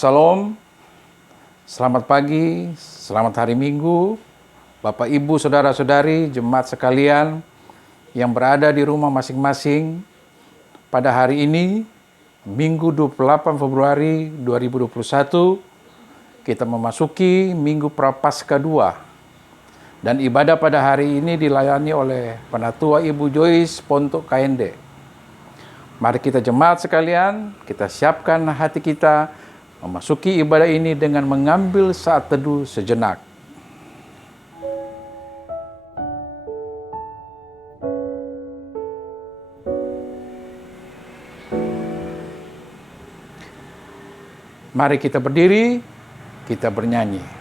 Salam, selamat pagi, selamat hari Minggu, Bapak Ibu, Saudara-saudari, jemaat sekalian yang berada di rumah masing-masing. Pada hari ini, Minggu 28 Februari 2021, kita memasuki Minggu Prapaskah 2. Dan ibadah pada hari ini dilayani oleh Penatua Ibu Joyce Pontok KND. Mari kita jemaat sekalian, kita siapkan hati kita memasuki ibadah ini dengan mengambil saat teduh sejenak. Mari kita berdiri, kita bernyanyi.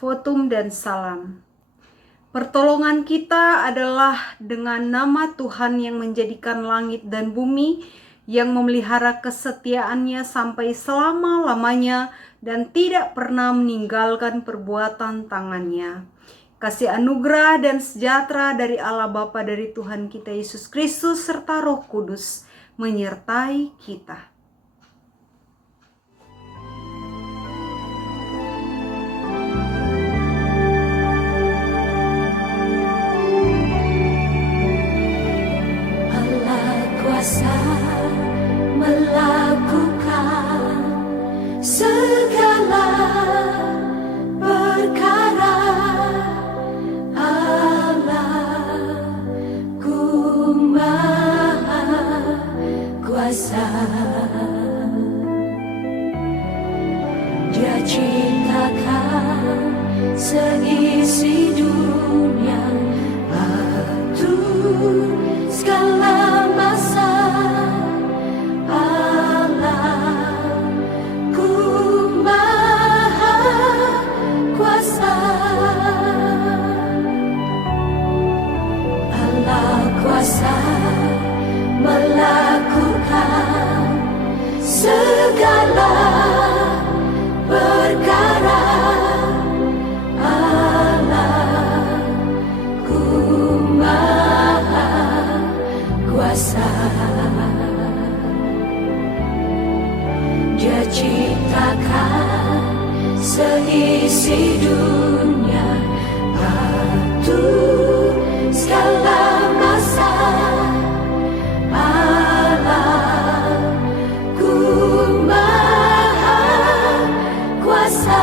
Votum dan salam. Pertolongan kita adalah dengan nama Tuhan yang menjadikan langit dan bumi, yang memelihara kesetiaannya sampai selama-lamanya dan tidak pernah meninggalkan perbuatan tangannya. Kasih anugerah dan sejahtera dari Allah Bapa, dari Tuhan kita Yesus Kristus serta Roh Kudus menyertai kita. Kuasa melakukan segala perkara. Allahku Maha Kuasa. Dia ciptakan seisi dunia, atur segala masa. Allahku Maha Kuasa. Allah kuasa melakukan segala perkara. Allahku Maha Kuasa. Dia ciptakan seisi dunia, atur segala masa. Allahku Maha Kuasa.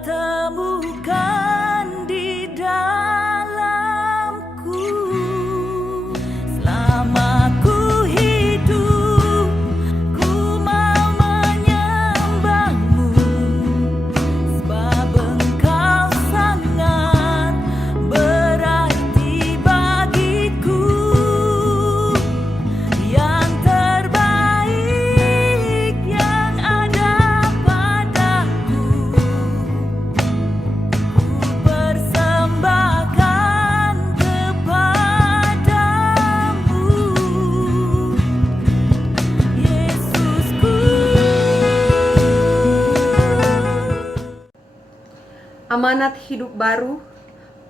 temukan di dalamku. Selama ku hidup, ku mau menyembahmu, sebab Engkau sangat berarti bagiku. Yang terbaik yang ada padaku, ku persembahkan kepadamu, Yesusku. Amanat hidup baru,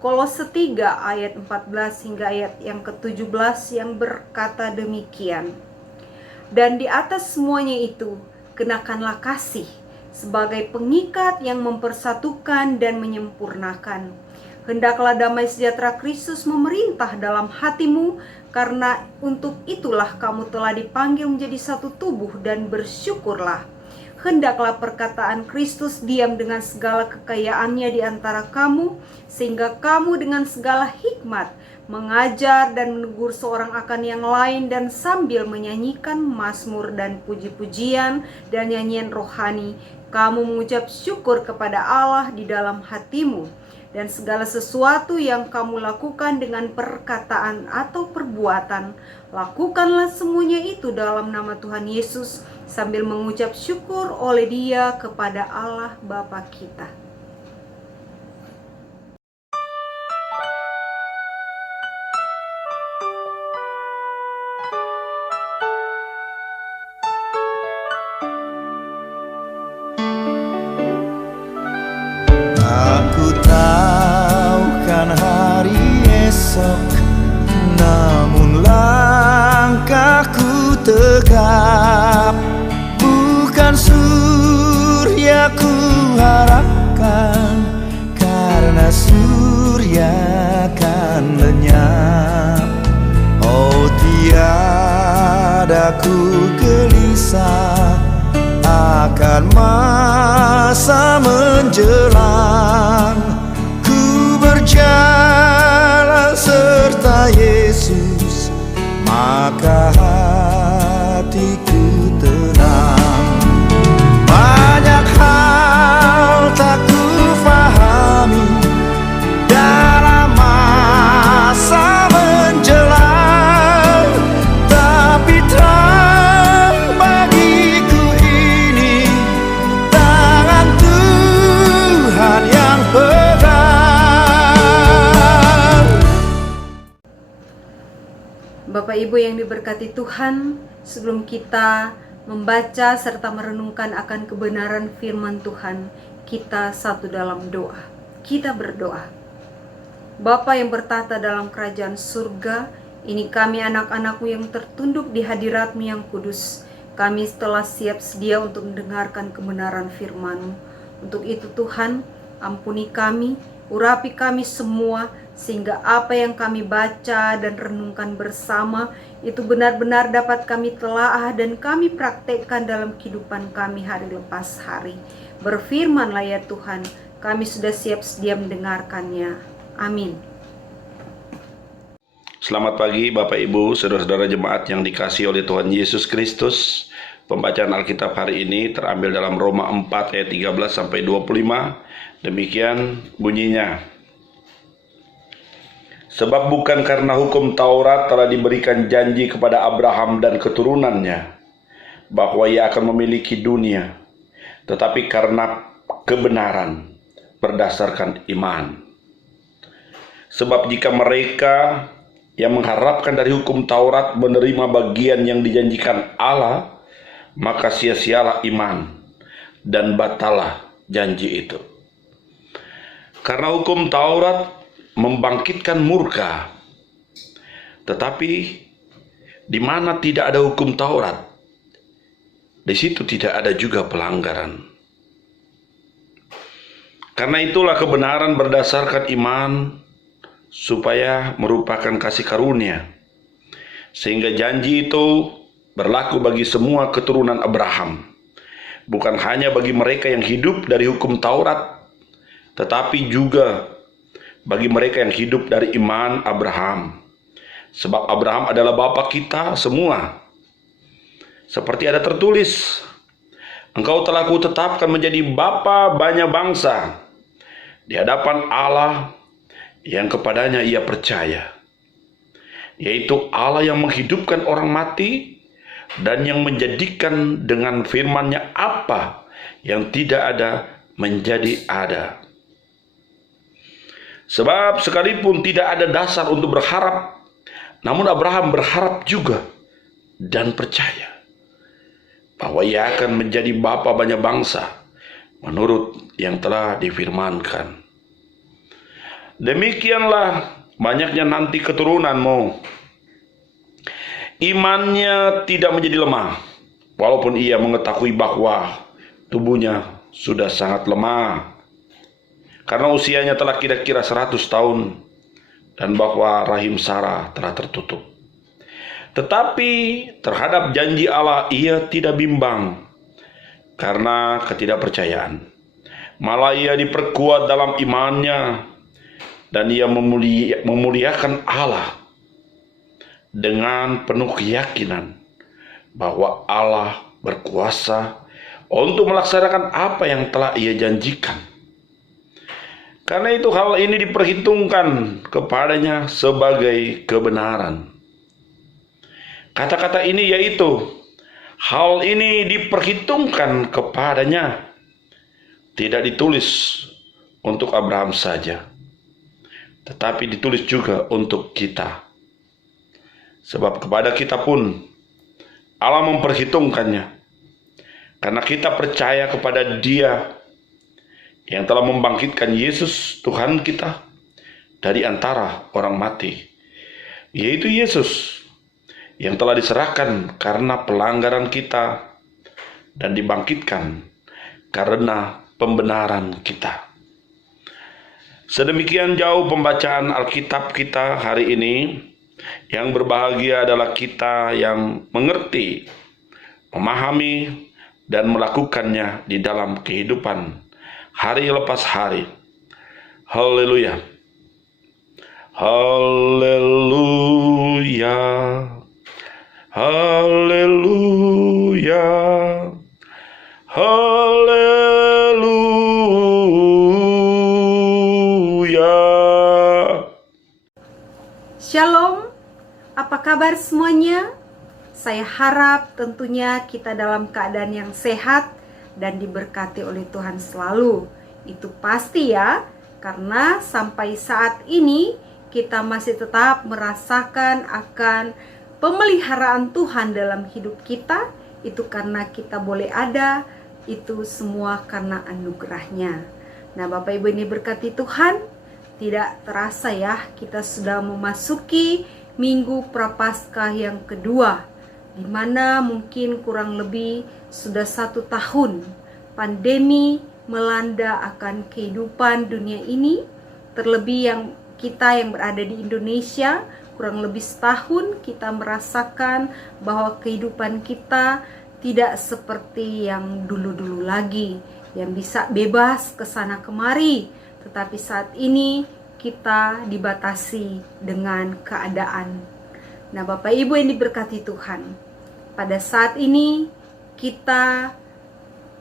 Kolose 3 ayat 14 hingga ayat yang ke-17 yang berkata demikian. Dan di atas semuanya itu, kenakanlah kasih sebagai pengikat yang mempersatukan dan menyempurnakan. Hendaklah damai sejahtera Kristus memerintah dalam hatimu, karena untuk itulah kamu telah dipanggil menjadi satu tubuh, dan bersyukurlah. Hendaklah perkataan Kristus diam dengan segala kekayaannya di antara kamu, sehingga kamu dengan segala hikmat mengajar dan menegur seorang akan yang lain, dan sambil menyanyikan mazmur dan puji-pujian dan nyanyian rohani, kamu mengucap syukur kepada Allah di dalam hatimu. Dan segala sesuatu yang kamu lakukan dengan perkataan atau perbuatan, lakukanlah semuanya itu dalam nama Tuhan Yesus, sambil mengucap syukur oleh Dia kepada Allah Bapa kita. Aku tahu kan hari esok, namun langkahku tegap. Bukan surya ku harapkan, karena surya kan lenyap. Oh, tiada ku gelisah akan masa menjelang. Ku berjalan serta Yesus, maka hatiku tenang. Banyak hal tak ku fahami dalam masa menjelang, tapi terang bagiku ini tangan Tuhan yang pegang. Bapak Ibu yang diberkati Tuhan, sebelum kita membaca serta merenungkan akan kebenaran firman Tuhan, kita satu dalam doa. Kita berdoa. Bapa yang bertata dalam kerajaan surga, ini kami anak-anak-Mu yang tertunduk di hadirat-Mu yang kudus. Kami telah siap sedia untuk mendengarkan kebenaran firman-Mu. Untuk itu Tuhan, ampuni kami, urapi kami semua, sehingga apa yang kami baca dan renungkan bersama itu benar-benar dapat kami telaah dan kami praktekkan dalam kehidupan kami hari lepas hari. Berfirmanlah ya Tuhan, kami sudah siap sedia mendengarkannya. Amin. Selamat pagi Bapak Ibu, saudara-saudara jemaat yang dikasihi oleh Tuhan Yesus Kristus. Pembacaan Alkitab hari ini terambil dalam Roma 4 ayat 13 sampai 25. Demikian bunyinya. Sebab bukan karena hukum Taurat telah diberikan janji kepada Abraham dan keturunannya bahwa ia akan memiliki dunia, tetapi karena kebenaran berdasarkan iman. Sebab jika mereka yang mengharapkan dari hukum Taurat menerima bagian yang dijanjikan Allah, maka sia-sialah iman dan batalah janji itu. Karena hukum Taurat membangkitkan murka, tetapi di mana tidak ada hukum Taurat, di situ tidak ada juga pelanggaran. Karena itulah kebenaran berdasarkan iman supaya merupakan kasih karunia, sehingga janji itu berlaku bagi semua keturunan Abraham, bukan hanya bagi mereka yang hidup dari hukum Taurat, tetapi juga bagi mereka yang hidup dari iman Abraham. Sebab Abraham adalah bapa kita semua. Seperti ada tertulis, engkau telah kutetapkan menjadi bapa banyak bangsa di hadapan Allah yang kepadanya ia percaya, yaitu Allah yang menghidupkan orang mati dan yang menjadikan dengan firman-Nya apa yang tidak ada menjadi ada. Sebab sekalipun tidak ada dasar untuk berharap, namun Abraham berharap juga dan percaya bahwa ia akan menjadi bapa banyak bangsa menurut yang telah difirmankan. Demikianlah banyaknya nanti keturunanmu. Imannya tidak menjadi lemah, walaupun ia mengetahui bahwa tubuhnya sudah sangat lemah, karena usianya telah kira-kira 100 tahun, dan bahwa rahim Sarah telah tertutup. Tetapi terhadap janji Allah ia tidak bimbang karena ketidakpercayaan. Malah ia diperkuat dalam imannya, dan ia memuliakan Allah dengan penuh keyakinan bahwa Allah berkuasa untuk melaksanakan apa yang telah ia janjikan. Karena itu hal ini diperhitungkan kepadanya sebagai kebenaran. Kata-kata ini yaitu, hal ini diperhitungkan kepadanya, tidak ditulis untuk Abraham saja, tetapi ditulis juga untuk kita. Sebab kepada kita pun Allah memperhitungkannya, karena kita percaya kepada Dia yang telah membangkitkan Yesus Tuhan kita dari antara orang mati, yaitu Yesus yang telah diserahkan karena pelanggaran kita dan dibangkitkan karena pembenaran kita. Sedemikian jauh pembacaan Alkitab kita hari ini. Yang berbahagia adalah kita yang mengerti, memahami, dan melakukannya di dalam kehidupan hari lepas hari. Haleluya. Haleluya. Haleluya. Haleluya. Shalom, apa kabar semuanya? Saya harap tentunya kita dalam keadaan yang sehat dan diberkati oleh Tuhan selalu. Itu pasti ya, karena sampai saat ini kita masih tetap merasakan akan pemeliharaan Tuhan dalam hidup kita. Itu karena kita boleh ada, itu semua karena anugerahnya. Nah, Bapak Ibu ini berkati Tuhan, tidak terasa ya, kita sudah memasuki Minggu Prapaskah yang kedua, di mana mungkin kurang lebih sudah 1 tahun pandemi melanda akan kehidupan dunia ini. Terlebih yang kita yang berada di Indonesia, kurang lebih setahun kita merasakan bahwa kehidupan kita tidak seperti yang dulu-dulu lagi, yang bisa bebas ke sana kemari. Tetapi saat ini kita dibatasi dengan keadaan. Nah, Bapak Ibu yang diberkati Tuhan, pada saat ini kita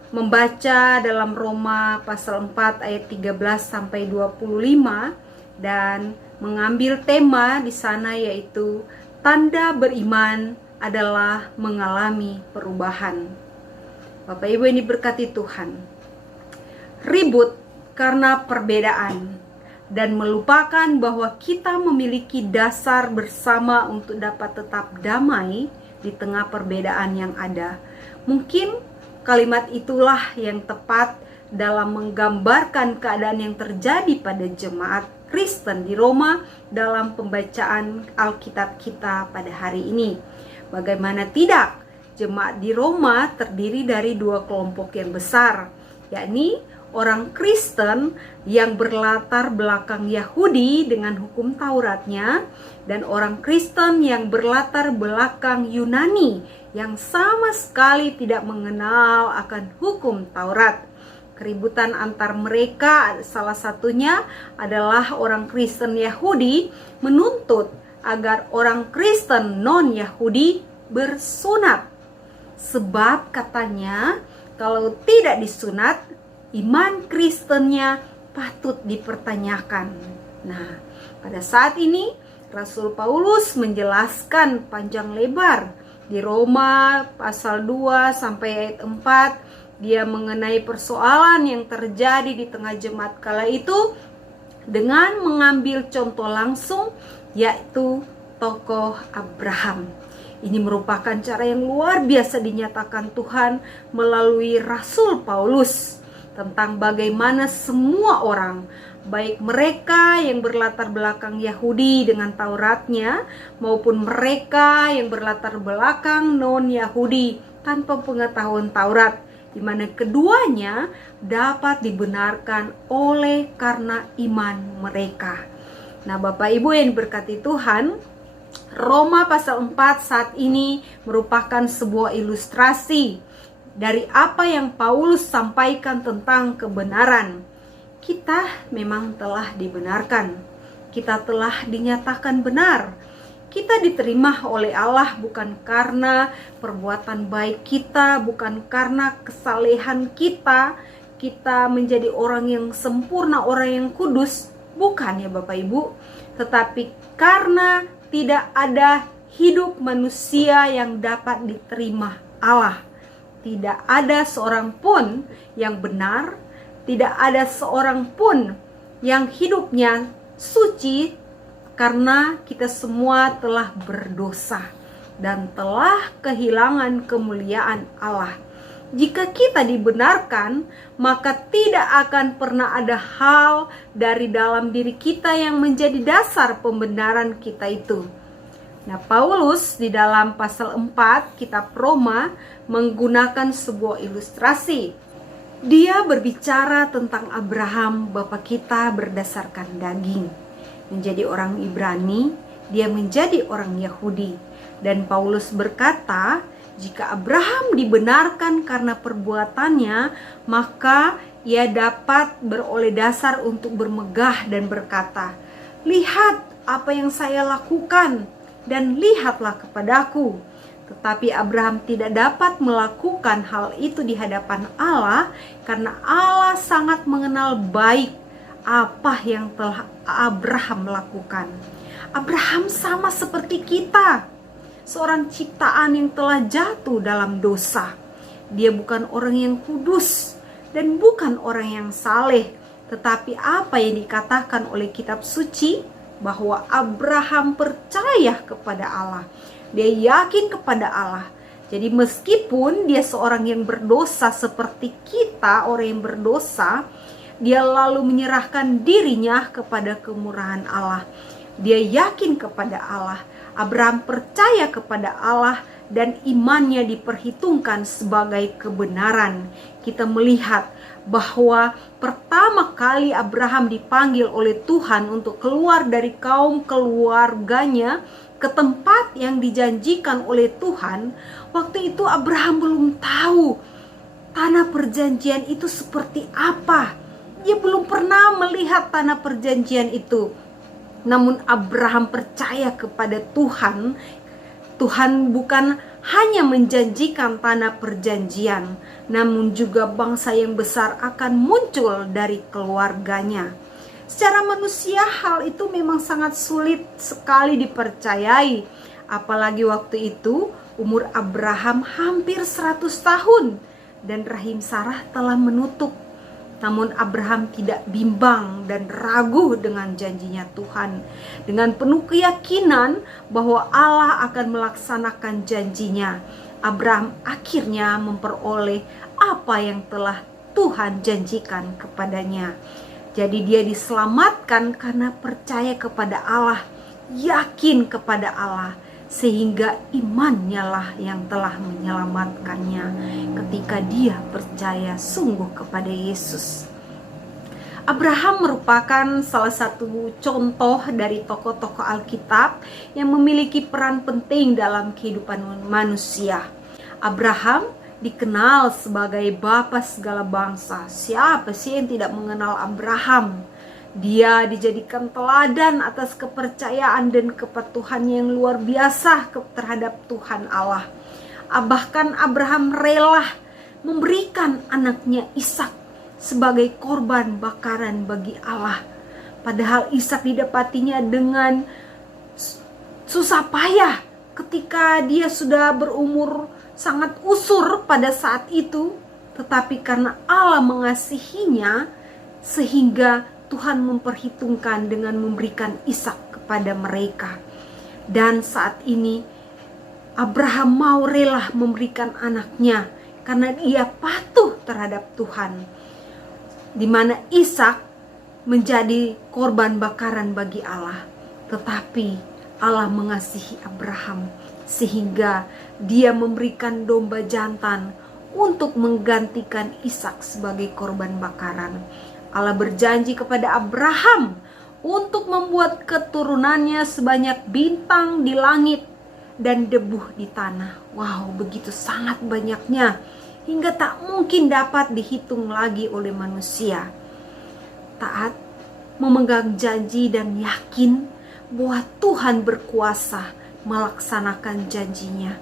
membaca dalam Roma pasal 4 ayat 13 sampai 25 dan mengambil tema di sana yaitu tanda beriman adalah mengalami perubahan. Bapak Ibu yang diberkati Tuhan, ribut karena perbedaan dan melupakan bahwa kita memiliki dasar bersama untuk dapat tetap damai di tengah perbedaan yang ada. Mungkin kalimat itulah yang tepat dalam menggambarkan keadaan yang terjadi pada jemaat Kristen di Roma dalam pembacaan Alkitab kita pada hari ini. Bagaimana tidak, jemaat di Roma terdiri dari 2 kelompok yang besar, yakni orang Kristen yang berlatar belakang Yahudi dengan hukum Tauratnya, dan orang Kristen yang berlatar belakang Yunani yang sama sekali tidak mengenal akan hukum Taurat. Keributan antar mereka salah satunya adalah orang Kristen Yahudi menuntut agar orang Kristen non-Yahudi bersunat. Sebab katanya kalau tidak disunat, iman Kristennya patut dipertanyakan. Nah, pada saat ini Rasul Paulus menjelaskan panjang lebar di Roma pasal 2 sampai ayat 4. Dia mengenai persoalan yang terjadi di tengah jemaat kala itu dengan mengambil contoh langsung, yaitu tokoh Abraham. Ini merupakan cara yang luar biasa dinyatakan Tuhan melalui Rasul Paulus tentang bagaimana semua orang, baik mereka yang berlatar belakang Yahudi dengan Tauratnya maupun mereka yang berlatar belakang non-Yahudi tanpa pengetahuan Taurat, di mana keduanya dapat dibenarkan oleh karena iman mereka. Nah, Bapak Ibu yang diberkati Tuhan, Roma pasal 4 saat ini merupakan sebuah ilustrasi dari apa yang Paulus sampaikan tentang kebenaran. Kita memang telah dibenarkan, kita telah dinyatakan benar. Kita diterima oleh Allah bukan karena perbuatan baik kita, bukan karena kesalehan kita, kita menjadi orang yang sempurna, orang yang kudus, bukan ya Bapak Ibu, tetapi karena tidak ada hidup manusia yang dapat diterima Allah. Tidak ada seorang pun yang benar, tidak ada seorang pun yang hidupnya suci, karena kita semua telah berdosa dan telah kehilangan kemuliaan Allah. Jika kita dibenarkan, maka tidak akan pernah ada hal dari dalam diri kita yang menjadi dasar pembenaran kita itu. Nah, Paulus di dalam pasal 4 kitab Roma menggunakan sebuah ilustrasi. Dia berbicara tentang Abraham, bapa kita berdasarkan daging. Menjadi orang Ibrani, dia menjadi orang Yahudi. Dan Paulus berkata, jika Abraham dibenarkan karena perbuatannya, maka ia dapat beroleh dasar untuk bermegah dan berkata, lihat apa yang saya lakukan dan lihatlah kepadaku. Tetapi Abraham tidak dapat melakukan hal itu di hadapan Allah karena Allah sangat mengenal baik apa yang telah Abraham lakukan. Abraham sama seperti kita, seorang ciptaan yang telah jatuh dalam dosa. Dia bukan orang yang kudus dan bukan orang yang saleh, tetapi apa yang dikatakan oleh kitab suci bahwa Abraham percaya kepada Allah. Dia yakin kepada Allah. Jadi meskipun dia seorang yang berdosa seperti kita, orang yang berdosa, dia lalu menyerahkan dirinya kepada kemurahan Allah. Dia yakin kepada Allah. Abraham percaya kepada Allah dan imannya diperhitungkan sebagai kebenaran. Kita melihat bahwa pertama kali Abraham dipanggil oleh Tuhan untuk keluar dari kaum keluarganya ke tempat yang dijanjikan oleh Tuhan. Waktu itu Abraham belum tahu tanah perjanjian itu seperti apa. Dia belum pernah melihat tanah perjanjian itu. Namun Abraham percaya kepada Tuhan. Tuhan bukan hanya menjanjikan tanah perjanjian, namun juga bangsa yang besar akan muncul dari keluarganya. Secara manusia hal itu memang sangat sulit sekali dipercayai. Apalagi waktu itu umur Abraham hampir 100 tahun dan rahim Sarah telah menutup. Namun Abraham tidak bimbang dan ragu dengan janjinya Tuhan. Dengan penuh keyakinan bahwa Allah akan melaksanakan janjinya, Abraham akhirnya memperoleh apa yang telah Tuhan janjikan kepadanya. Jadi dia diselamatkan karena percaya kepada Allah, yakin kepada Allah, sehingga imannya lah yang telah menyelamatkannya ketika dia percaya sungguh kepada Yesus. Abraham merupakan salah satu contoh dari tokoh-tokoh Alkitab yang memiliki peran penting dalam kehidupan manusia. Abraham dikenal sebagai bapa segala bangsa. Siapa sih yang tidak mengenal Abraham? Dia dijadikan teladan atas kepercayaan dan kepatuhannya yang luar biasa terhadap Tuhan Allah. Bahkan Abraham rela memberikan anaknya Ishak sebagai korban bakaran bagi Allah. Padahal Ishak didapatinya dengan susah payah ketika dia sudah berumur sangat usur pada saat itu. Tetapi karena Allah mengasihinya, sehingga Tuhan memperhitungkan dengan memberikan Ishak kepada mereka. Dan saat ini Abraham mau rela memberikan anaknya karena ia patuh terhadap Tuhan, di mana Ishak menjadi korban bakaran bagi Allah. Tetapi Allah mengasihi Abraham sehingga dia memberikan domba jantan untuk menggantikan Ishak sebagai korban bakaran. Allah berjanji kepada Abraham untuk membuat keturunannya sebanyak bintang di langit dan debu di tanah. Wow, begitu sangat banyaknya hingga tak mungkin dapat dihitung lagi oleh manusia. Taat, memegang janji dan yakin bahwa Tuhan berkuasa melaksanakan janjinya.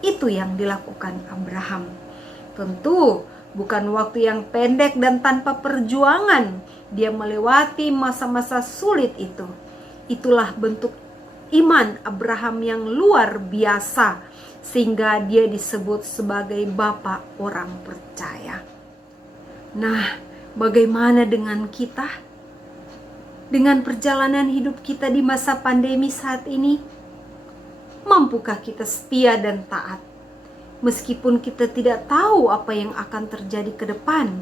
Itu yang dilakukan Abraham. Tentu bukan waktu yang pendek dan tanpa perjuangan dia melewati masa-masa sulit itu. Itulah bentuk iman Abraham yang luar biasa, sehingga dia disebut sebagai bapa orang percaya. Nah, bagaimana dengan kita? Dengan perjalanan hidup kita di masa pandemi saat ini, mampukah kita setia dan taat? Meskipun kita tidak tahu apa yang akan terjadi ke depan.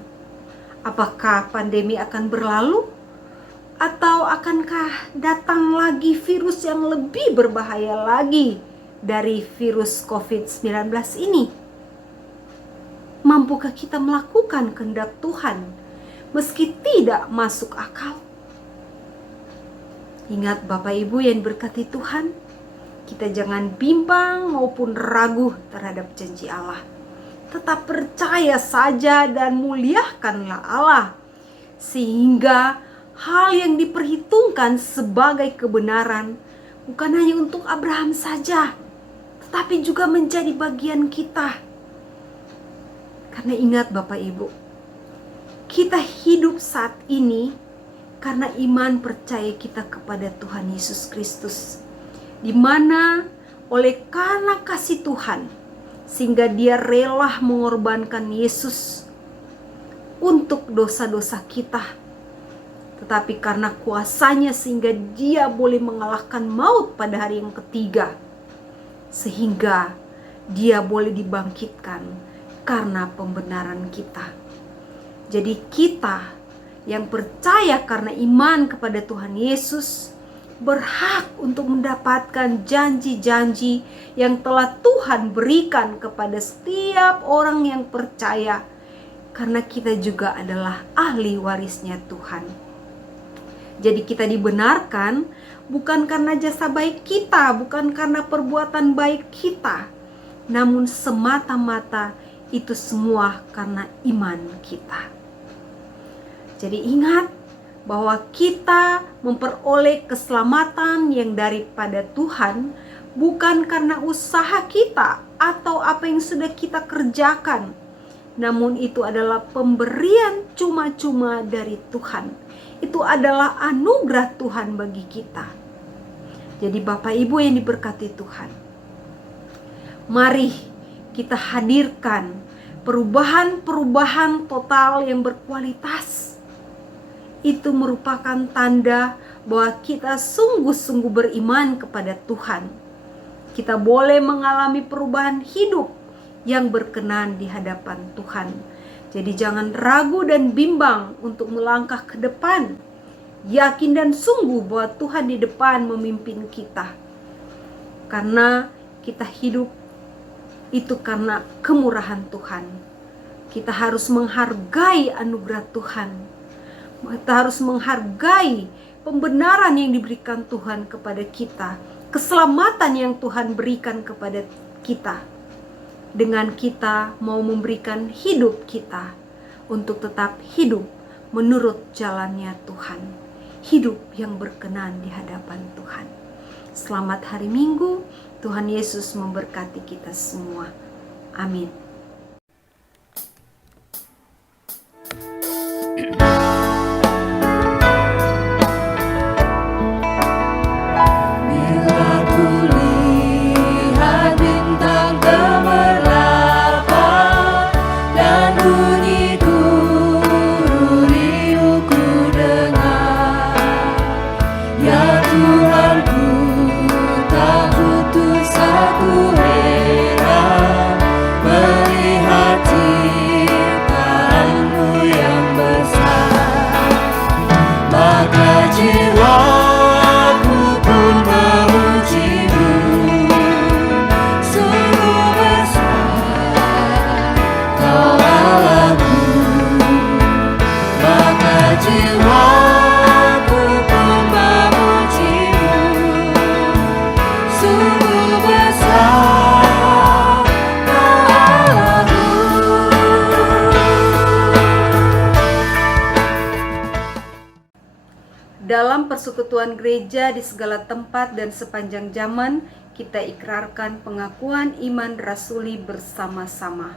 Apakah pandemi akan berlalu? Atau akankah datang lagi virus yang lebih berbahaya lagi dari virus COVID-19 ini? Mampukah kita melakukan kehendak Tuhan meski tidak masuk akal? Ingat Bapak Ibu yang berkati Tuhan, kita jangan bimbang maupun ragu terhadap janji Allah. Tetap percaya saja dan muliakanlah Allah, sehingga hal yang diperhitungkan sebagai kebenaran bukan hanya untuk Abraham saja, tetapi juga menjadi bagian kita. Karena ingat Bapak Ibu, kita hidup saat ini karena iman percaya kita kepada Tuhan Yesus Kristus, di mana oleh karena kasih Tuhan sehingga dia rela mengorbankan Yesus untuk dosa-dosa kita. Tetapi karena kuasanya sehingga dia boleh mengalahkan maut pada hari yang ketiga, sehingga dia boleh dibangkitkan karena pembenaran kita. Jadi kita yang percaya karena iman kepada Tuhan Yesus berhak untuk mendapatkan janji-janji yang telah Tuhan berikan kepada setiap orang yang percaya, karena kita juga adalah ahli warisnya Tuhan. Jadi kita dibenarkan bukan karena jasa baik kita, bukan karena perbuatan baik kita, namun semata-mata itu semua karena iman kita. Jadi ingat bahwa kita memperoleh keselamatan yang daripada Tuhan bukan karena usaha kita atau apa yang sudah kita kerjakan, namun itu adalah pemberian cuma-cuma dari Tuhan. Itu adalah anugerah Tuhan bagi kita. Jadi Bapak Ibu yang diberkati Tuhan, mari kita hadirkan perubahan-perubahan total yang berkualitas. Itu merupakan tanda bahwa kita sungguh-sungguh beriman kepada Tuhan. Kita boleh mengalami perubahan hidup yang berkenan di hadapan Tuhan. Jadi jangan ragu dan bimbang untuk melangkah ke depan. Yakin dan sungguh bahwa Tuhan di depan memimpin kita. Karena kita hidup itu karena kemurahan Tuhan. Kita harus menghargai anugerah Tuhan. Kita harus menghargai pembenaran yang diberikan Tuhan kepada kita, keselamatan yang Tuhan berikan kepada kita. dengan kita mau memberikan hidup kita untuk tetap hidup menurut jalannya Tuhan, hidup yang berkenan di hadapan Tuhan. Selamat hari Minggu, Tuhan Yesus memberkati kita semua. Amin. Bila kulihat bintang gemerlapan dan bunyi guru riuh ku dengar, ya Tuhanku, tak putus aku heran melihat ciptaanmu yang besar. Maka jiwaku pun memujimu, sungguh besar Kau Allahku. Maka jiwaku pun memujimu, sungguh besar Kau Allahku. Dalam persekutuan gereja di segala tempat dan sepanjang zaman, kita ikrarkan pengakuan iman rasuli bersama-sama.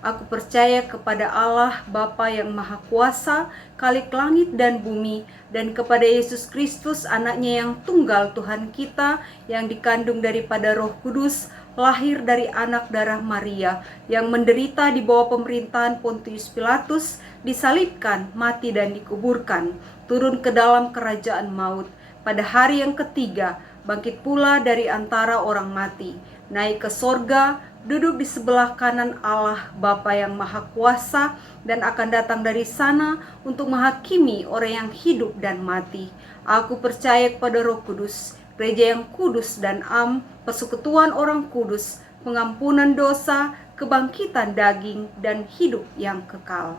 Aku percaya kepada Allah Bapa yang Maha Kuasa, Khalik langit dan bumi, dan kepada Yesus Kristus, anaknya yang tunggal Tuhan kita, yang dikandung daripada Roh Kudus, lahir dari anak darah Maria, yang menderita di bawah pemerintahan Pontius Pilatus, disalibkan, mati dan dikuburkan, turun ke dalam kerajaan maut, pada hari yang ketiga bangkit pula dari antara orang mati, naik ke sorga, duduk di sebelah kanan Allah Bapa yang Maha Kuasa, dan akan datang dari sana untuk menghakimi orang yang hidup dan mati. Aku percaya kepada Roh Kudus, gereja yang kudus dan am, persekutuan orang kudus, pengampunan dosa, kebangkitan daging, dan hidup yang kekal.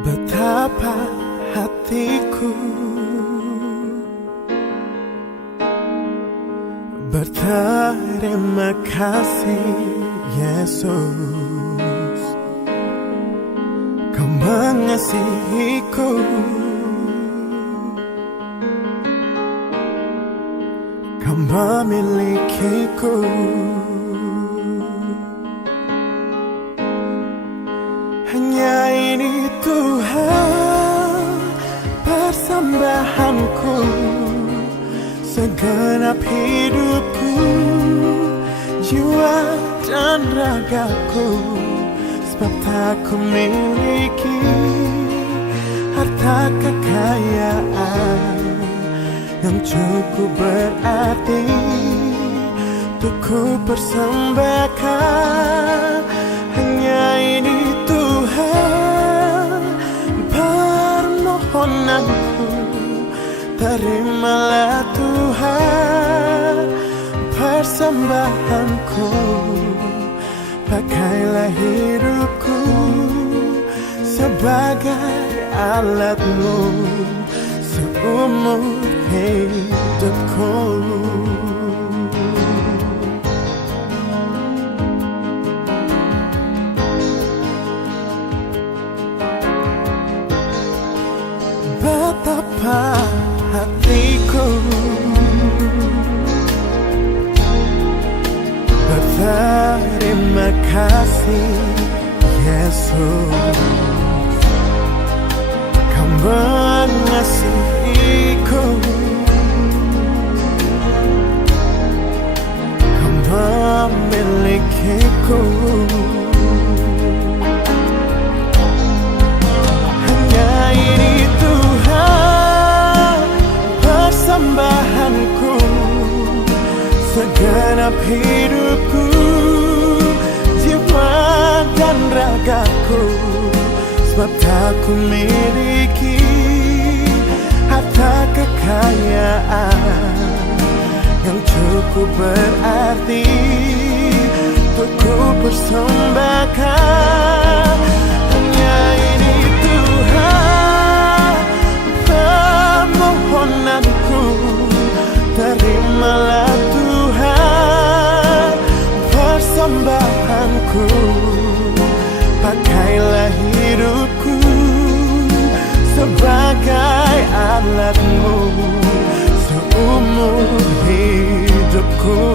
Betapa hatiku berterima kasih Yesus, Kau mengasihiku, Kau memilikiku. Hanya ini Tuhan persembahanku, segenap hidupku, jiwa dan ragaku. Sebab tak ku miliki harta kekayaan yang cukup berarti untuk ku persembahkan. Hanya ini Tuhan permohonanku, terimalah Tuhan persembahanku. Pakailah hidupku sebagai alatmu seumur hidupku. Betapa hatiku berterima kasih Yesus, Kau mengasihiku, Kau memilikiku. Hanya ini Tuhan segenap hidupku, jiwa dan ragaku. Sebab tak ku miliki harta kekayaan yang cukup berarti untuk ku persembahkan. Hanya ini Tuhan permohonanku, terimalah Tuhan persembahanku. Pakailah hidupku sebagai alatmu seumur hidupku.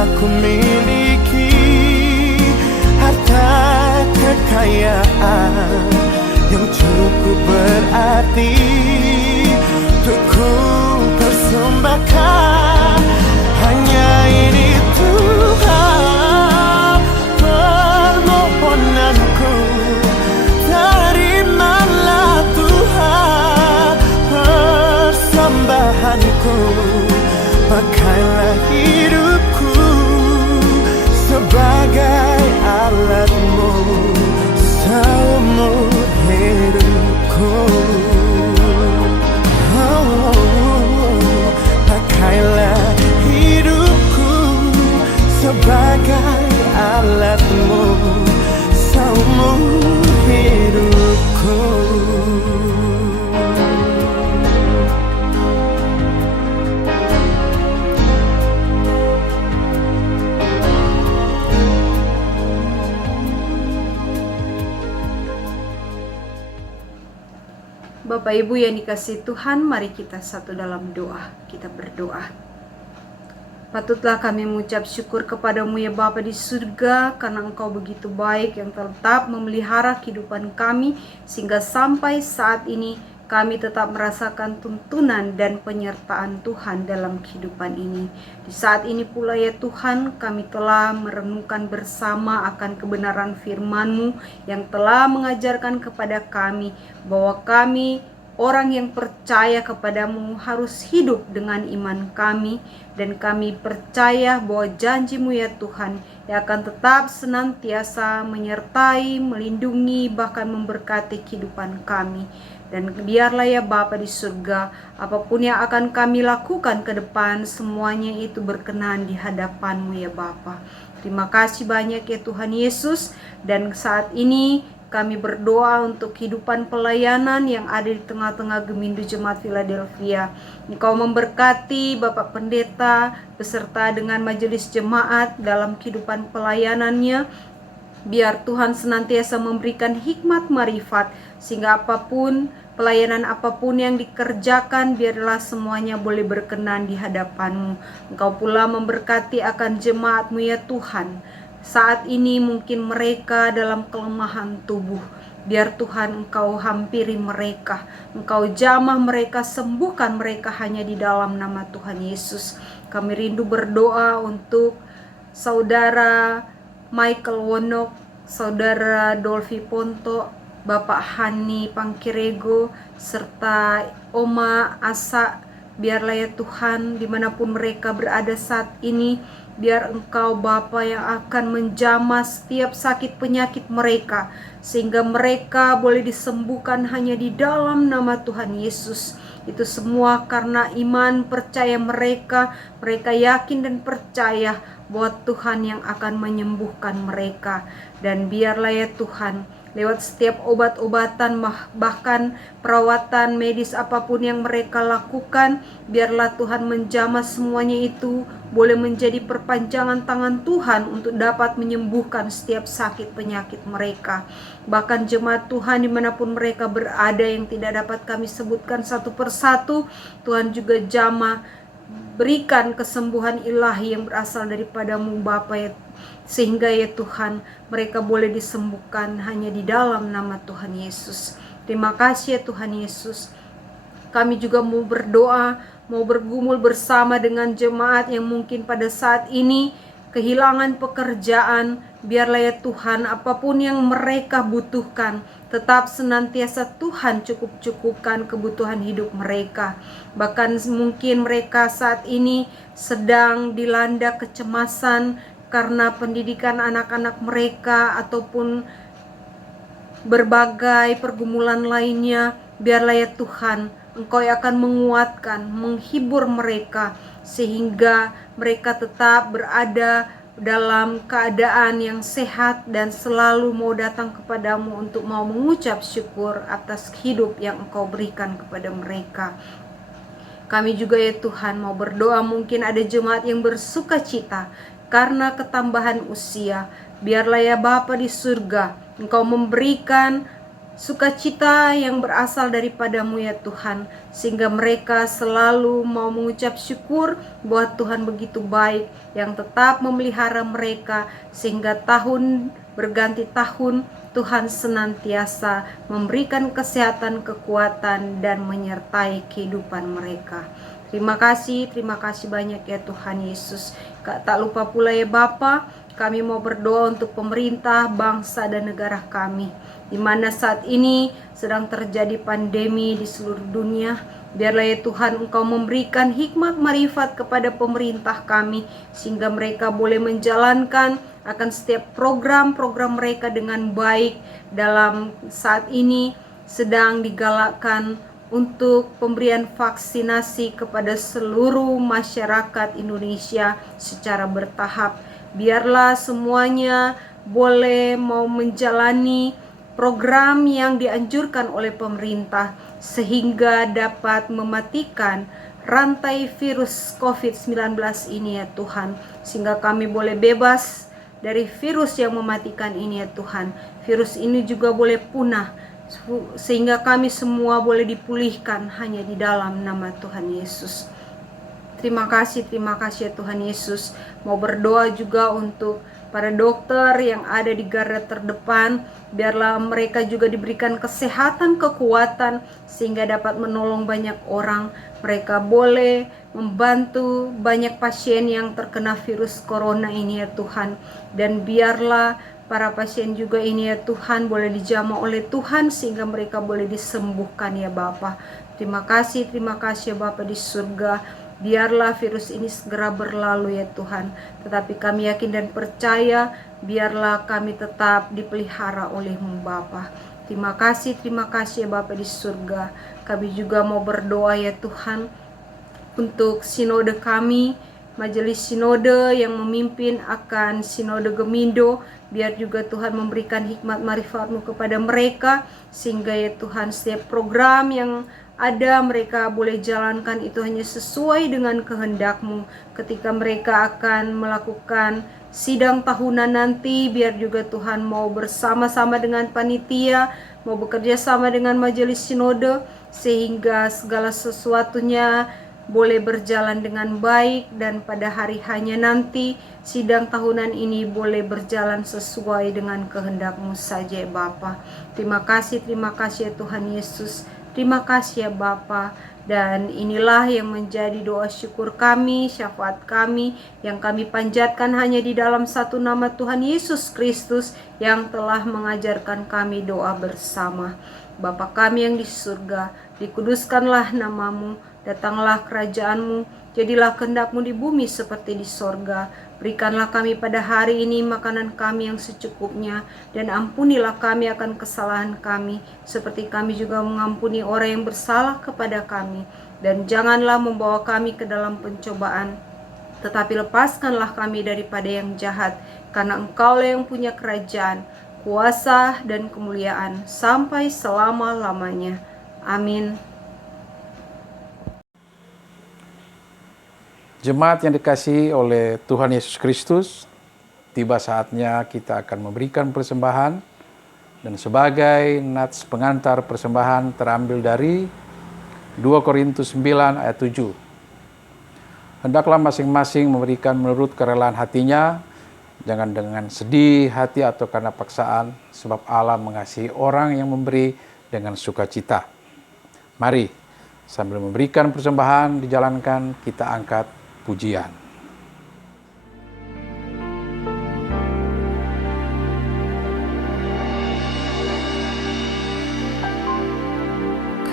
Aku miliki harta kekayaan yang cukup berarti untuk ku persembahkan. Hanya ini Tuhan permohonanku, terimalah Tuhan persembahanku. Pakailah hidupku sebagai alatmu seumur hidupku. Pakailah hidupku sebagai alatmu seumur hidupku. Bapak Ibu yang dikasihi Tuhan, mari kita satu dalam doa. Kita berdoa. Patutlah kami mengucap syukur kepadamu ya Bapa di surga, karena Engkau begitu baik yang tetap memelihara kehidupan kami, sehingga sampai saat ini kami tetap merasakan tuntunan dan penyertaan Tuhan dalam kehidupan ini. Di saat ini pula ya Tuhan, kami telah merenungkan bersama akan kebenaran firman-Mu yang telah mengajarkan kepada kami bahwa kami orang yang percaya kepadamu harus hidup dengan iman kami, dan kami percaya bahwa janji-Mu ya Tuhan yang akan tetap senantiasa menyertai, melindungi, bahkan memberkati kehidupan kami. Dan biarlah ya Bapa di surga, apapun yang akan kami lakukan ke depan, semuanya itu berkenan di hadapan-Mu ya Bapa. Terima kasih banyak ya Tuhan Yesus. Dan saat ini kami berdoa untuk kehidupan pelayanan yang ada di tengah-tengah Gemindu Jemaat Philadelphia. Engkau memberkati Bapak Pendeta beserta dengan majelis jemaat dalam kehidupan pelayanannya. Biar Tuhan senantiasa memberikan hikmat marifat, sehingga pelayanan apapun yang dikerjakan, biarlah semuanya boleh berkenan di hadapan-Mu. Engkau pula memberkati akan jemaat-Mu ya Tuhan. Saat ini mungkin mereka dalam kelemahan tubuh, biar Tuhan Engkau hampiri mereka, Engkau jamah mereka, sembuhkan mereka hanya di dalam nama Tuhan Yesus. Kami rindu berdoa untuk Saudara Michael Wonok, Saudara Dolphy Ponto, Bapak Hani Pangkirego, serta Oma Asa. Biarlah ya Tuhan, dimanapun mereka berada saat ini, biar Engkau Bapa yang akan menjamah setiap sakit penyakit mereka, sehingga mereka boleh disembuhkan hanya di dalam nama Tuhan Yesus. Itu semua karena iman percaya mereka yakin dan percaya bahwa Tuhan yang akan menyembuhkan mereka. Dan biarlah ya Tuhan, lewat setiap obat-obatan bahkan perawatan medis apapun yang mereka lakukan, biarlah Tuhan menjamah semuanya itu boleh menjadi perpanjangan tangan Tuhan untuk dapat menyembuhkan setiap sakit penyakit mereka. Bahkan jemaat Tuhan dimanapun mereka berada yang tidak dapat kami sebutkan satu persatu, Tuhan juga jamah berikan kesembuhan ilahi yang berasal daripadamu Bapa ya, sehingga ya Tuhan mereka boleh disembuhkan hanya di dalam nama Tuhan Yesus. Terima kasih ya Tuhan Yesus. Kami juga mau berdoa, mau bergumul bersama dengan jemaat yang mungkin pada saat ini kehilangan pekerjaan. Biarlah ya Tuhan, apapun yang mereka butuhkan, tetap senantiasa Tuhan cukup-cukupkan kebutuhan hidup mereka. Bahkan mungkin mereka saat ini sedang dilanda kecemasan karena pendidikan anak-anak mereka ataupun berbagai pergumulan lainnya. Biarlah ya Tuhan, Engkau yang akan menguatkan, menghibur mereka, sehingga mereka tetap berada dalam keadaan yang sehat dan selalu mau datang kepadamu untuk mau mengucap syukur atas hidup yang Engkau berikan kepada mereka. Kami juga ya Tuhan mau berdoa, mungkin ada jemaat yang bersuka cita karena ketambahan usia. Biarlah ya Bapa di surga, Engkau memberikan sukacita yang berasal daripadamu ya Tuhan, sehingga mereka selalu mau mengucap syukur bahwa Tuhan begitu baik yang tetap memelihara mereka, sehingga tahun berganti tahun Tuhan senantiasa memberikan kesehatan, kekuatan, dan menyertai kehidupan mereka. Terima kasih banyak ya Tuhan Yesus. Tak lupa pula ya Bapa, kami mau berdoa untuk pemerintah, bangsa, dan negara kami, di mana saat ini sedang terjadi pandemi di seluruh dunia. Biarlah ya Tuhan Engkau memberikan hikmat marifat kepada pemerintah kami, sehingga mereka boleh menjalankan akan setiap program-program mereka dengan baik. Dalam saat ini sedang digalakkan untuk pemberian vaksinasi kepada seluruh masyarakat Indonesia secara bertahap. Biarlah semuanya boleh mau menjalani program yang dianjurkan oleh pemerintah, sehingga dapat mematikan rantai virus COVID-19 ini ya Tuhan, sehingga kami boleh bebas dari virus yang mematikan ini ya Tuhan. Virus ini juga boleh punah, sehingga kami semua boleh dipulihkan hanya di dalam nama Tuhan Yesus. Terima kasih ya Tuhan Yesus. Mau berdoa juga untuk para dokter yang ada di garda terdepan. Biarlah mereka juga diberikan kesehatan, kekuatan, sehingga dapat menolong banyak orang. Mereka boleh membantu banyak pasien yang terkena virus corona ini ya Tuhan. Dan biarlah para pasien juga ini ya Tuhan boleh dijamah oleh Tuhan, sehingga mereka boleh disembuhkan ya Bapa. Terima kasih ya Bapa di surga. Biarlah virus ini segera berlalu ya Tuhan. Tetapi kami yakin dan percaya, biarlah kami tetap dipelihara oleh-Mu Bapa. Terima kasih ya Bapa di surga. Kami juga mau berdoa ya Tuhan untuk sinode kami, majelis sinode yang memimpin akan sinode Gemindo. Biar juga Tuhan memberikan hikmat marifat-Mu kepada mereka, sehingga ya Tuhan setiap program yang ada mereka boleh jalankan itu hanya sesuai dengan kehendak-Mu. Ketika mereka akan melakukan sidang tahunan nanti, biar juga Tuhan mau bersama-sama dengan panitia, mau bekerja sama dengan majelis sinode, sehingga segala sesuatunya boleh berjalan dengan baik, dan pada hari hanya nanti sidang tahunan ini boleh berjalan sesuai dengan kehendak-Mu saja ya Bapa. Terima kasih ya Tuhan Yesus. Terima kasih ya Bapa. Dan inilah yang menjadi doa syukur kami, syafaat kami, yang kami panjatkan hanya di dalam satu nama Tuhan Yesus Kristus yang telah mengajarkan kami doa bersama. Bapa kami yang di surga, dikuduskanlah nama-Mu, Datanglah kerajaan-Mu, jadilah kehendak-Mu di bumi seperti di sorga. Berikanlah kami pada hari ini makanan kami yang secukupnya, dan ampunilah kami akan kesalahan kami, seperti kami juga mengampuni orang yang bersalah kepada kami. Dan janganlah membawa kami ke dalam pencobaan, tetapi lepaskanlah kami daripada yang jahat, karena Engkaulah yang punya kerajaan, kuasa, dan kemuliaan sampai selama-lamanya. Amin. Jemaat yang dikasihi oleh Tuhan Yesus Kristus, tiba saatnya kita akan memberikan persembahan, dan sebagai nats pengantar persembahan terambil dari 2 Korintus 9 ayat 7. Hendaklah masing-masing memberikan menurut kerelaan hatinya, jangan dengan sedih hati atau karena paksaan, sebab Allah mengasihi orang yang memberi dengan sukacita. Mari, sambil memberikan persembahan dijalankan, kita angkat pujian.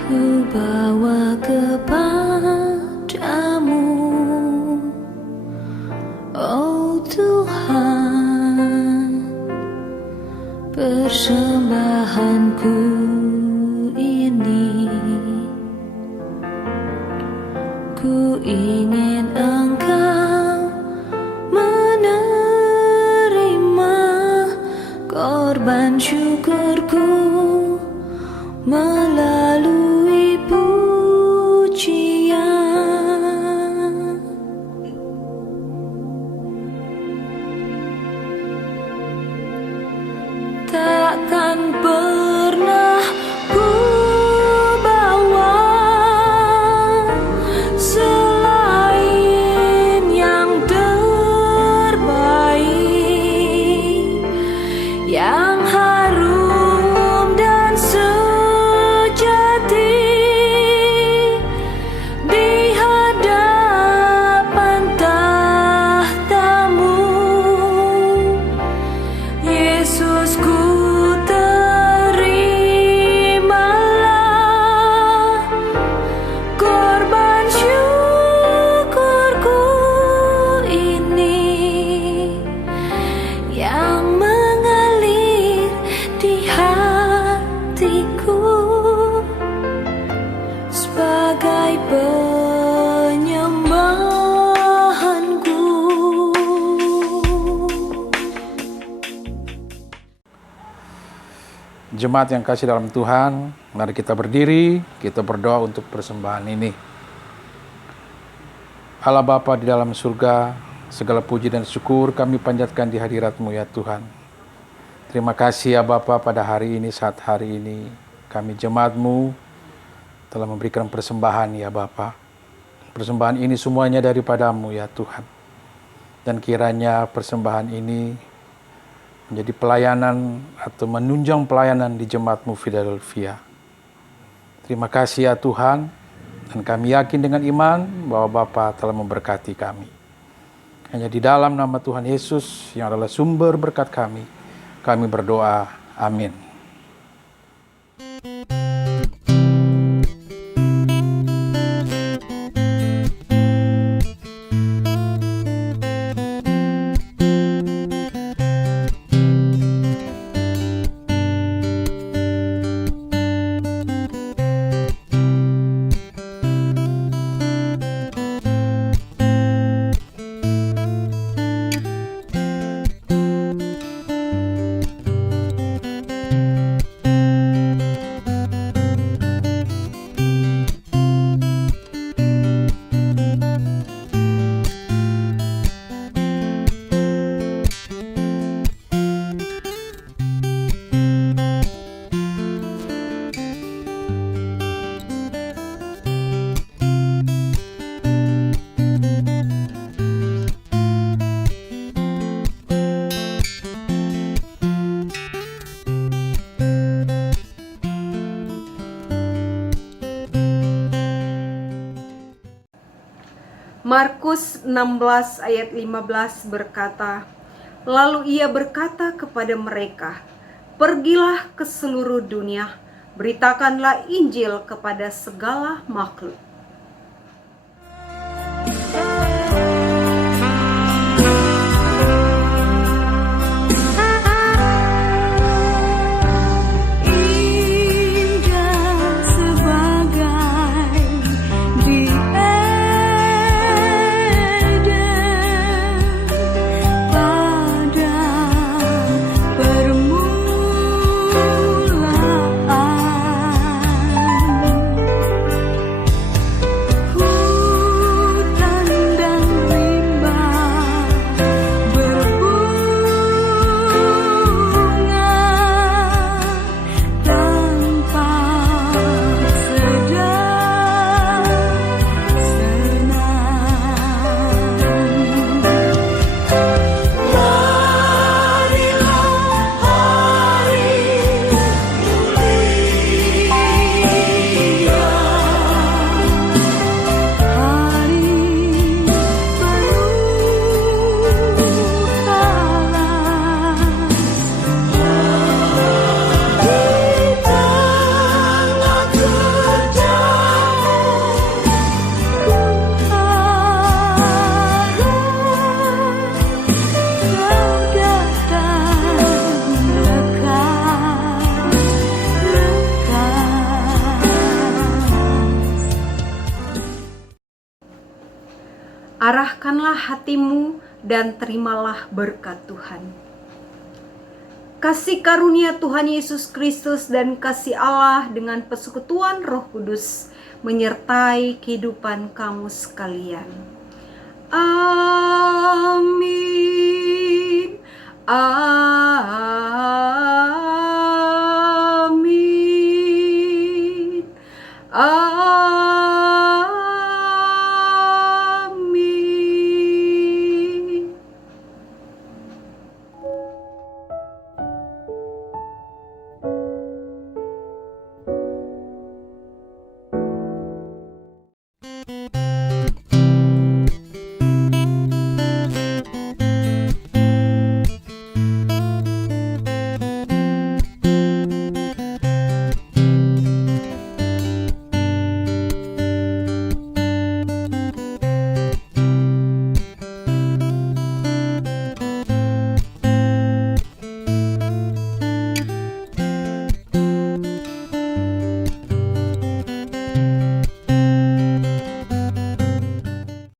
Ku bawa kepadamu, oh Tuhan, persembahanku ini. Ku ingin Engkau menerima korban syukurku melalui pujian. Takkan pernah ku bawa selain yang terbaik, yang harum dan sejati di hadapan tahta-Mu. Yesus, ku terimalah korban syukurku ini, yang mengalir di hatiku sebagai penyembahanku. Jemaat yang kasih dalam Tuhan, mari kita berdiri, kita berdoa untuk persembahan ini. Allah Bapa di dalam surga, segala puji dan syukur kami panjatkan di hadirat-Mu ya Tuhan. Terima kasih ya Bapa, pada hari ini, saat hari ini kami jemaat-Mu telah memberikan persembahan ya Bapa. Persembahan ini semuanya daripada-Mu ya Tuhan. Dan kiranya persembahan ini menjadi pelayanan atau menunjang pelayanan di Jemaat-Mu Philadelphia. Terima kasih ya Tuhan, dan kami yakin dengan iman bahwa Bapa telah memberkati kami. Hanya di dalam nama Tuhan Yesus yang adalah sumber berkat kami berdoa. Amin. Markus 16 ayat 15 berkata, lalu ia berkata kepada mereka, pergilah ke seluruh dunia, beritakanlah Injil kepada segala makhluk. Arahkanlah hatimu dan terimalah berkat Tuhan. Kasih karunia Tuhan Yesus Kristus dan kasih Allah dengan persekutuan Roh Kudus menyertai kehidupan kamu sekalian. Amin. Amin. Amin.